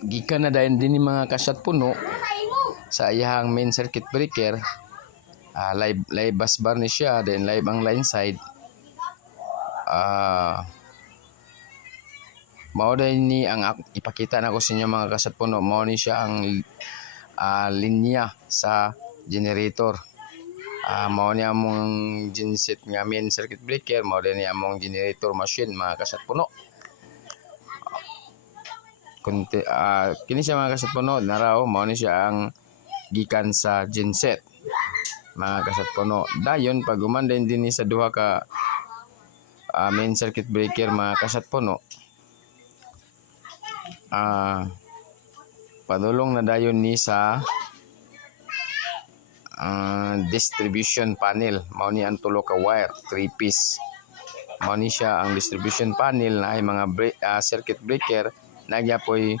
gikan na dayon din ni mga kasyat puno sa iyang main circuit breaker. Live bus bar ni siya, then live ang line side. Mao din ni ang ipakita na ko sa inyo mga kasyat puno, mao ni siya ang linya sa generator. Mao ni among genset nga main circuit breaker, mao din ni among generator machine mga kasyat puno. Kini siya mga kasyat puno, naraw mao ni siya ang gikan sa genset mga kasyat puno. Dayon pag umanday din ni sa duha ka main circuit breaker mga kasyat puno, padulong na dayon ni sa distribution panel. Mao ni ang tulo ka wire, 3 piece. Mao ni siya ang distribution panel na ay mga circuit breaker nagyapoy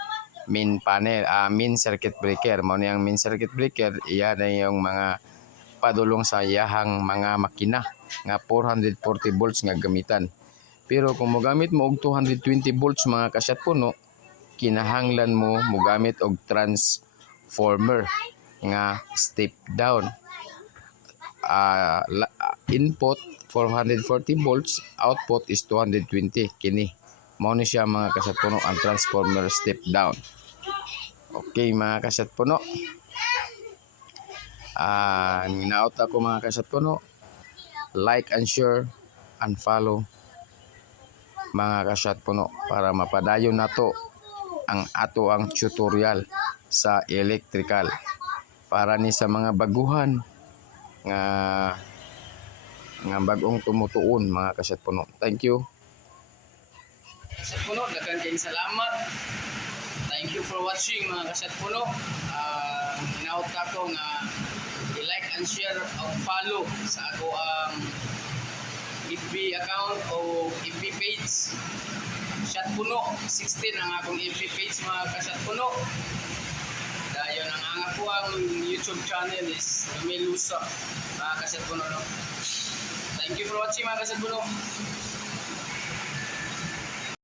main panel, main circuit breaker. Mao ni ang main circuit breaker, iya na yung mga padulong sa iyahang mga makina nga 440 volts nga gamitan. Pero kung mogamit mo og 220 volts mga kasyat puno, kinahanglan mo mogamit og transformer nga step down. Input 440 volts, output is 220. Kini mao ni siya mga kasyat puno ang transformer step down. Okay mga kasyat puno, ninaot ako mga kasyat puno, like and share and follow mga kasyat puno para mapadayon nato ang tutorial sa electrical para ni sa mga baguhan nga bagong tumutuon mga kasyat puno. Thank you. Kasyat puno, daghang kayong salamat. Thank you for watching mga kasyat puno. Hinaut ako nga i-like and share o follow sa ako ang FB account o FB page. Kasyat puno 16 ang akong FB page mga kasyat puno. Dayon ang ako ang YouTube channel is Melusa mga kasyat puno. Thank you for watching mga kasyat puno.